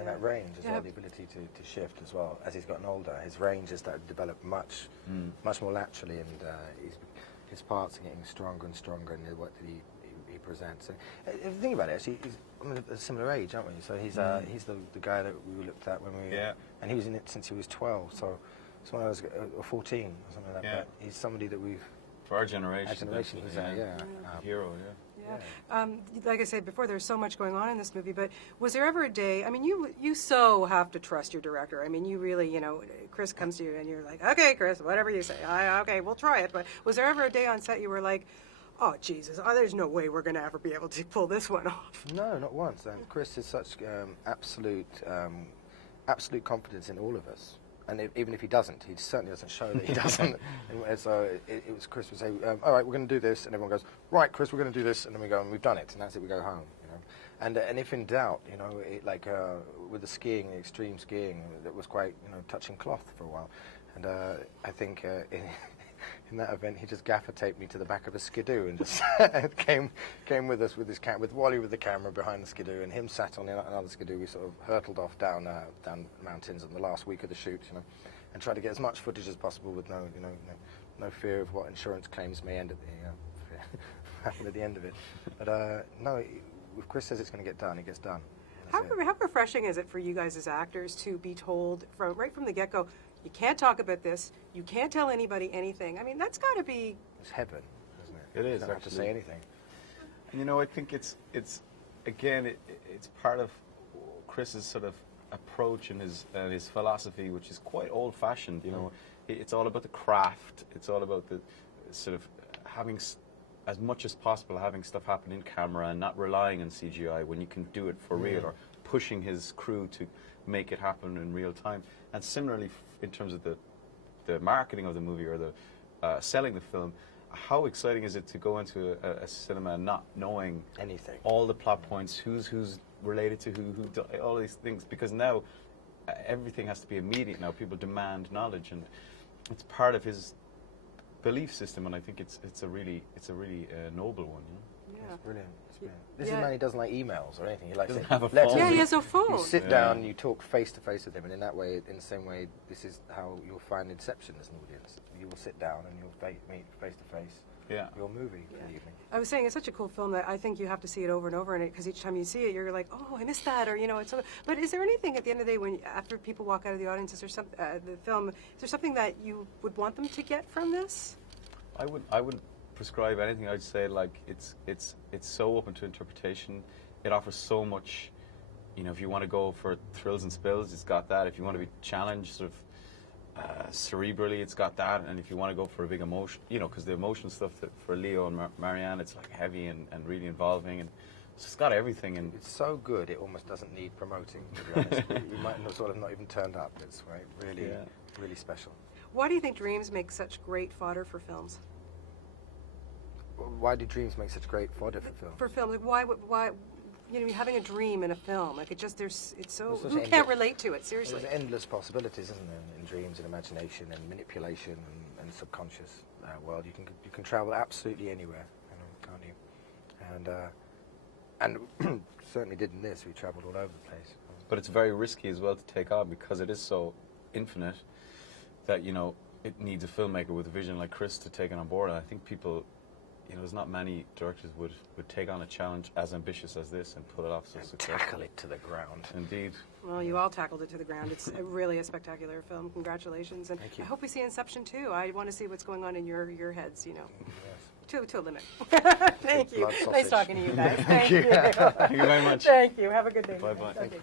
And that range as well, the ability to shift as well. As he's gotten older, his range has started to develop much more laterally, and his parts are getting stronger and stronger in what he presents. And if you think about it, actually, he's a similar age, aren't we? So he's the guy that we looked at when we and he was in it since he was 12. So when I was 14 or something like that. He's somebody that we've for our generation. He's a hero. Like I said before, there's so much going on in this movie, but was there ever a day, I mean, you so have to trust your director. I mean, you really, Chris comes to you and you're like, okay, Chris, whatever you say, okay, we'll try it. But was there ever a day on set you were like, oh, Jesus, there's no way we're going to ever be able to pull this one off? No, not once. And Chris is such absolute confidence in all of us. And even if he doesn't, he certainly doesn't show that he doesn't. And so it was Chris would say, all right, we're going to do this. And everyone goes, right, Chris, we're going to do this. And then we go, and we've done it. And that's it, we go home. And if in doubt, with the skiing, the extreme skiing, that was quite, touching cloth for a while. And I think in that event, he just gaffer taped me to the back of a skidoo and just came with us with with Wally with the camera behind the skidoo, and him sat on another skidoo. We sort of hurtled off down mountains in the last week of the shoot, and tried to get as much footage as possible with no fear of what insurance claims may end happen at the end of it. But no, if Chris says it's going to get done, it gets done. How refreshing is it for you guys as actors to be told right from the get-go, you can't talk about this, you can't tell anybody anything? I mean, that's got to be... It's heaven, isn't it? It is, you don't have to say anything. I think it's part of Chris's sort of approach and his philosophy, which is quite old-fashioned, It's all about the craft. It's all about the sort of having, as much as possible, having stuff happen in camera and not relying on CGI when you can do it for real, or pushing his crew to make it happen in real time. And similarly, in terms of the marketing of the movie or the selling the film, how exciting is it to go into a cinema not knowing anything, all the plot points, who's related to who, all these things, because now everything has to be immediate. Now people demand knowledge, and it's part of his belief system, and I think it's a really noble one. Yeah, it's brilliant. This is a man who doesn't like emails or anything. He likes doesn't have a phone. Yeah, he has a phone. You sit down, you talk face to face with him, and in that way, in the same way, this is how you'll find Inception as an audience. You will sit down and you'll meet face to face. Your movie for the evening. I was saying it's such a cool film that I think you have to see it over and over, because each time you see it, you're like, oh, I missed that, or it's so. But is there anything at the end of the day, after people walk out of the audience, is there something that you would want them to get from this? I wouldn't prescribe anything. I'd say it's so open to interpretation. It offers so much. If you want to go for thrills and spills, it's got that. If you want to be challenged sort of cerebrally, it's got that. And if you want to go for a big emotion, because the emotional stuff for Leo and Marianne, it's like heavy and really involving, and so it's got everything. And it's so good, it almost doesn't need promoting, to be honest. You might sort of not even turned up. It's really special. Why do you think dreams make such great fodder for films? Why do dreams make such great fodder for films? For film, like why, having a dream in a film, like it's so, who can't relate to it, seriously? There's endless possibilities, isn't there, in dreams and imagination and manipulation and subconscious world. You can travel absolutely anywhere, can't you? And certainly did in this. We traveled all over the place. But it's very risky as well to take on, because it is so infinite that it needs a filmmaker with a vision like Chris to take it on board. And I think people, there's not many directors would take on a challenge as ambitious as this and pull it off so successfully. Tackle it to the ground. Indeed. Well, you all tackled it to the ground. It's really a spectacular film. Congratulations. And Thank you. I hope we see Inception too. I want to see what's going on in your heads, Yes. To a limit. Thank you. Blood sausage. Nice talking to you guys. Thank you. Thank you very much. Thank you. Have a good day. Bye-bye. Okay.